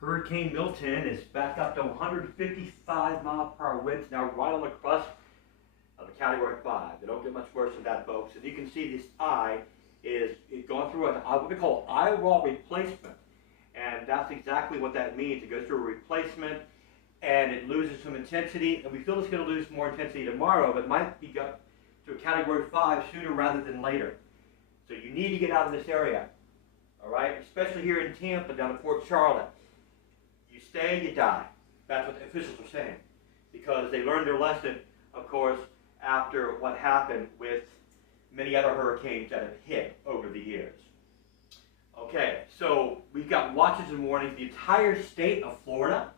Hurricane Milton is back up to 155 mile per hour winds, now right on the crust of a Category 5. They don't get much worse than that, folks. And you can see this eye is going through what we call eye wall replacement. And that's exactly what that means. It goes through a replacement and it loses some intensity. And we feel it's going to lose more intensity tomorrow, but it might be up to a Category 5 sooner rather than later. So you need to get out of this area, all right? Especially here in Tampa, down to Fort Charlotte. You stay, you die. That's what the officials are saying. Because they learned their lesson, of course, after what happened with many other hurricanes that have hit over the years. Okay, so we've got watches and warnings. The entire state of Florida,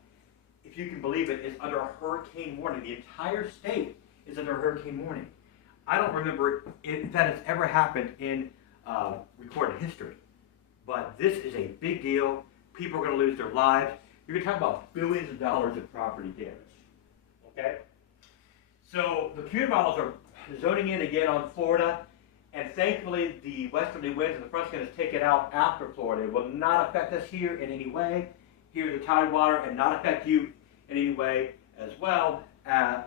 if you can believe it, is under a hurricane warning. The entire state is under a hurricane warning. I don't remember if that has ever happened in recorded history. But this is a big deal. People are going to lose their lives. You're going to talk about billions of dollars of property damage. Okay? So the computer models are zoning in again on Florida, and thankfully the westerly winds and the front's going to take it out after Florida. It will not affect us here in any way, here in the tidewater, and not affect you in any way as well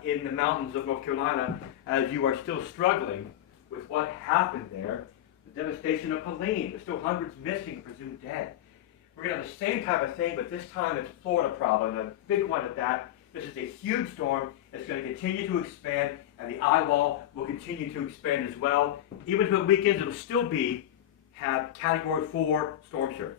in the mountains of North Carolina, as you are still struggling with what happened there. The devastation of Helene. There's still hundreds missing, presumed dead. We're going to have the same type of thing, but this time it's a Florida problem, a big one at that. This is a huge storm. It's going to continue to expand, and the eye wall will continue to expand as well. Even if it weakens, it will still have Category 4 storm surge.